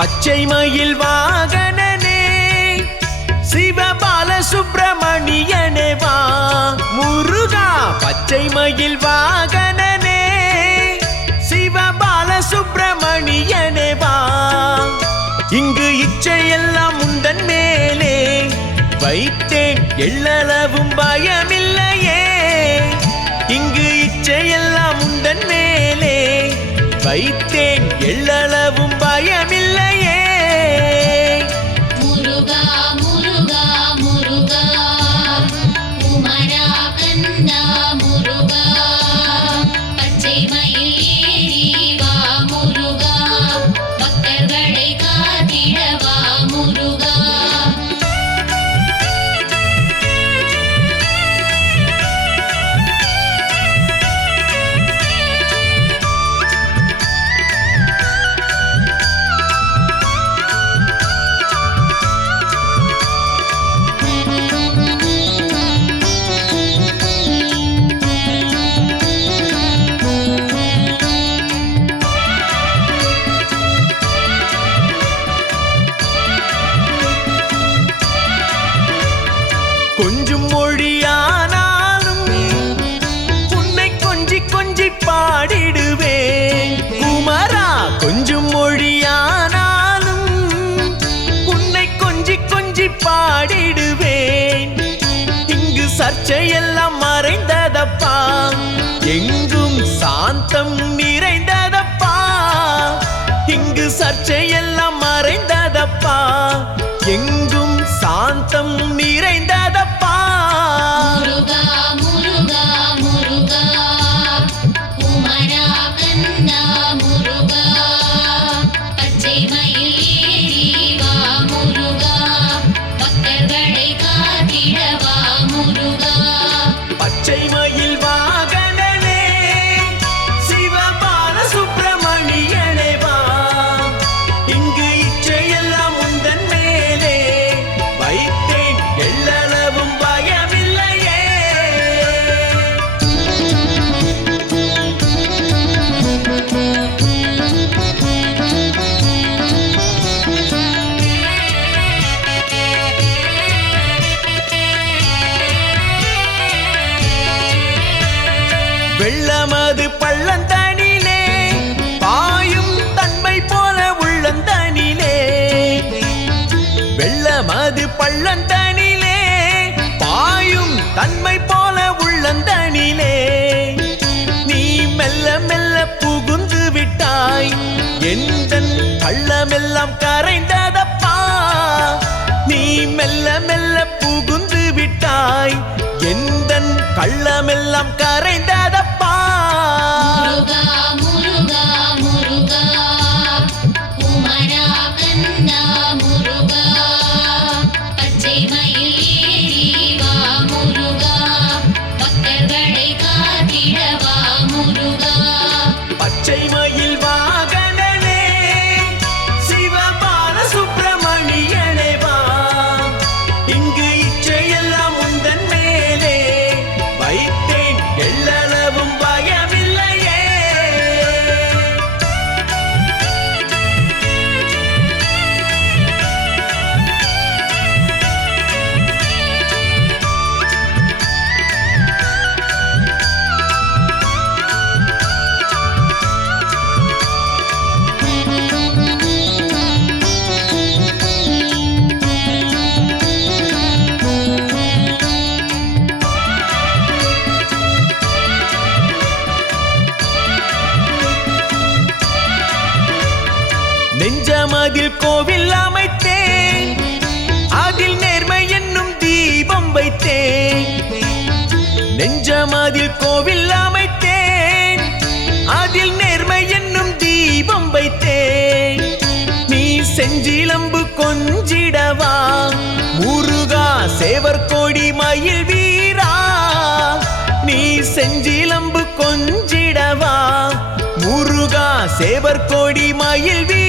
பச்சை மயில் வாகனனே சிவபால சுப்பிரமணியனே வா. முருகா பச்சை மயில் வாகனனே சிவபால சுப்பிரமணியனே வா. இங்கு இச்சையெல்லாம் உந்தன் மேலே வைத்தேன் எள்ளளவும் பயமில்லையே. இங்கு இச்சையெல்லாம் உந்தன் மேலே வைத்தேன் எள்ளளவும் பயமில்லை கொஞ்சம் மொழியானாலும் உன்னை கொஞ்சி கொஞ்சி பாடிடுவேன். இங்கு சர்ச்சையெல்லாம் மறைந்ததப்பா? எங்கும் சாந்தம் நிறைந்ததப்பா? இங்கு சர்ச்சை வெள்ளமது பள்ளந்தனிலே. பாயும் தன்மை போல உள்ளந்தனிலே. வெள்ளமது பள்ளந்தனிலே. பாயும் தன்மை போல உள்ளந்தனிலே. நீ மெல்ல மெல்ல புகுந்து விட்டாய். எந்தன் கள்ளமெல்லாம் கரைந்ததப்பா நெஞ்சமதில் கோவில் அமைத்தேன். அதில் நேர்மை என்னும் தீபம் வைத்தேன். நெஞ்சம் அதில் கோவில் அமைத்தேன். அதில் நேர்மை என்னும் தீபம் வைத்தேன். நீ செஞ்சிலம்பு கொஞ்சிடவா? முருகா சேவர் கோடி மயில் வீரா. நீ செஞ்சிலம்பு கொஞ்சிடவா? முருகா சேவர் கோடி மயில் வீரா.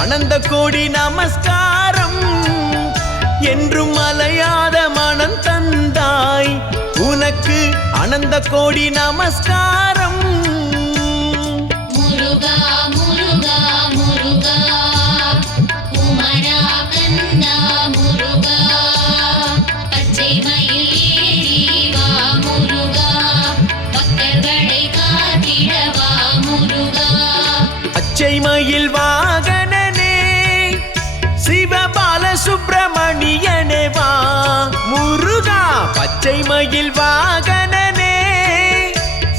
அனந்த கோடி நமஸ்காரம். என்றும் அலையாத மனம் தந்தாய். உனக்கு அனந்த கோடி நமஸ்காரம். முருகா முருகா மயில் வா பச்சை மயில் வாகனனே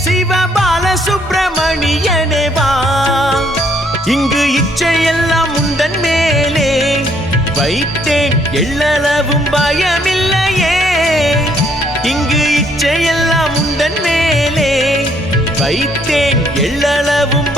சிவபால சுப்பிரமணியனே வா. இங்கு இச்சையெல்லாம் உந்தன் மேலே வைத்தேன் எள்ளளவும் பயமில்லையே. இங்கு இச்சையெல்லாம் உந்தன் மேலே வைத்தேன் எள்ளளவும்